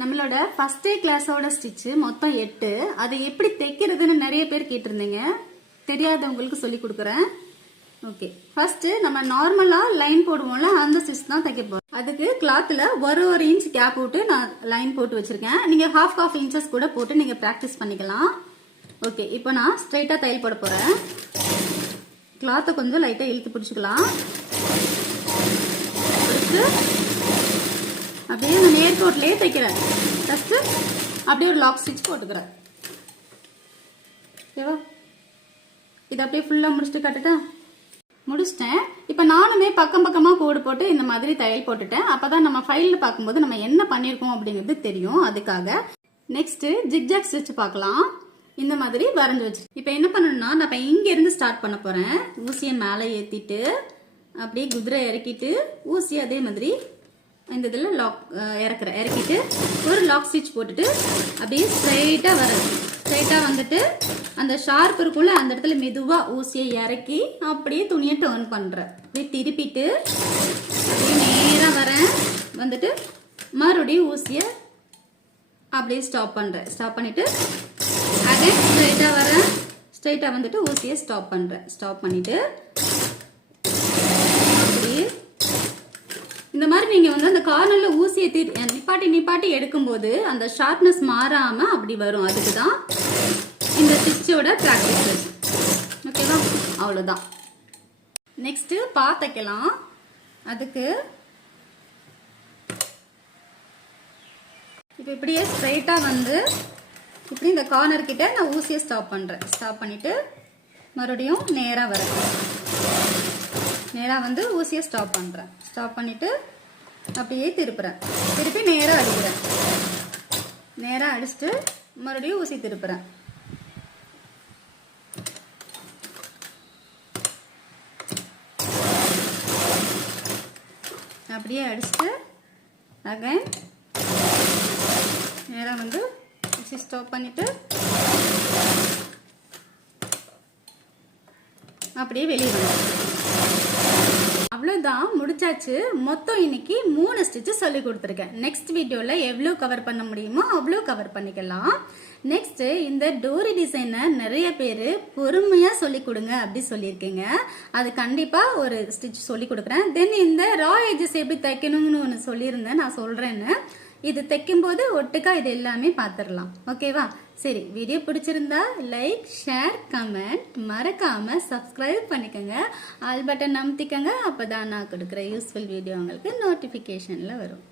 நம்மளோட first day கிளாஸோட stitch மொத்தம் 8. அதை எப்படி தைக்கிறதுன்னு நிறைய பேர் கேட்டிருந்தீங்க. தெரியாதவங்களுக்கு சொல்லி கொடுக்குறேன். ஓகே, ஃபர்ஸ்ட் நம்ம நார்மலா லைன் போடுவோம்ல, அந்த ஸ்டிச் தான் தைக்க போறோம். அதுக்கு கிளாத்ல ஒரு இன்ச் கேப் விட்டு நான் லைன் போட்டு வச்சிருக்கேன். நீங்க half இன்ச்சஸ் கூட போட்டு நீங்க பிராக்டிஸ் பண்ணிக்கலாம். ஓகே, இப்போ நான் ஸ்ட்ரைட்டா தையல் போட போறேன். கிளாத்தை கொஞ்சம் லைட்டா இழுத்து பிடிச்சிக்கலாம். அப்படியே நான் நேர்கோட்லயே தைக்கிறேன். ஃபர்ஸ்ட் அப்படியே ஒரு லாக் ஸ்டிச் போட்டுக்கிறேன். ஓகேவா? இது அப்படியே ஃபுல்லா முடிச்சுட்டு காட்டுட்டேன். முடிச்சிட்டேன். இப்போ நானுமே பக்கம் பக்கமா கோடு போட்டு இந்த மாதிரி தையல் போட்டுட்டேன். அப்பதான் நம்ம ஃபைல்ல பார்க்கும்போது நம்ம என்ன பண்ணிருக்கோம் அப்படிங்கிறது தெரியும். அதுக்காக நெக்ஸ்ட் ஜிக்ஜாக் ஸ்டிச் பார்க்கலாம். இந்த மாதிரி வரைஞ்சு வச்சு இப்போ என்ன பண்ணணும்னா, நான் இப்போ இங்க இருந்து ஸ்டார்ட் பண்ண போறேன். ஊசியை மேலே ஏத்திட்டு அப்படியே குதிரை இறக்கிட்டு ஊசி அதே மாதிரி இந்த இதில் லாக் இறக்கிட்டு ஒரு லாக் ஸ்டிச் போட்டுட்டு அப்படியே ஸ்ட்ரைட்டா வரேன். ஸ்ட்ரைட்டா வந்துட்டு அந்த ஷார்ப் இருக்கும்ல, அந்த இடத்துல மெதுவா ஊசியை இறக்கி அப்படியே துணியை டர்ன் பண்றேன். அப்படியே திருப்பிட்டு அப்படியே நேரா வரேன். வந்துட்டு மறுபடியும் ஊசியை அப்படியே ஸ்டாப் பண்றேன். ஸ்டாப் பண்ணிட்டு அகைன் ஸ்ட்ரைட்டா வரேன். ஸ்ட்ரைட்டா வந்துட்டு ஊசியை ஸ்டாப் பண்றேன். ஸ்டாப் பண்ணிட்டு அப்படியே இந்த மாதிரி நீங்க வந்து அந்த கார்னர்ல ஊசியை நிப்பாட்டி எடுக்கும்போது அந்த ஷார்ப்னஸ் மாறாம அப்படி வரும். அதுக்கு தான் இந்த ஸ்டிச்சோட பிராக்டிஸ். ஓகேவா? அவ்வளவுதான். நெக்ஸ்ட் தைக்கலாம். அதுக்கு இப்போ இப்படியே ஸ்ட்ரைட்டா வந்து இப்படி இந்த கார்னர் கிட்ட நான் ஊசியை ஸ்டாப் பண்றேன். ஸ்டாப் பண்ணிட்டு மறுபடியும் நேரா வரேன். நேரா வந்து ஊசியை ஸ்டாப் பண்றேன். ஸ்டாப் பண்ணிட்டு அப்படியே திருப்புறேன். திருப்பி நேரா அடிக்கிறேன். நேரா அடிச்சுட்டு மறுபடியும் ஊசி திருப்புறேன். அப்படியே அடிச்சுட்டு அகைன் நேரா வந்து ஊசி ஸ்டாப் பண்ணிட்டு அப்படியே வெளியே வந்து அவ்வளவுதான், முடிச்சாச்சு. மொத்தம் இன்னைக்கு 3 ஸ்டிச் சொல்லி கொடுத்துருக்கேன். நெக்ஸ்ட் வீடியோல எவ்வளவு கவர் பண்ண முடியுமோ அவ்வளவு கவர் பண்ணிக்கலாம். நெக்ஸ்ட் இந்த டோரி டிசைனை நிறைய பேர் பொறுமையா சொல்லி கொடுங்க அப்படி சொல்லியிருக்கீங்க. அது கண்டிப்பா ஒரு ஸ்டிச் சொல்லி கொடுக்குறேன். தென் இந்த ரா எட்ஜஸ் எப்படி தைக்கணும்னு ஒன்று சொல்லியிருந்தேன், நான் சொல்றேன்னு. இது தைக்கும் போது ஒட்டுக்கா இது எல்லாமே பார்த்துடலாம். ஓகேவா? சரி, வீடியோ பிடிச்சிருந்தா லைக், ஷேர், கமெண்ட், மறக்காம சப்ஸ்கிரைப் பண்ணிக்கோங்க. ஆல் பட்டன் அமுத்திக்கங்க. அப்பதான் நான் கொடுக்குற யூஸ்ஃபுல் வீடியோ உங்களுக்கு நோட்டிஃபிகேஷன்ல வரும்.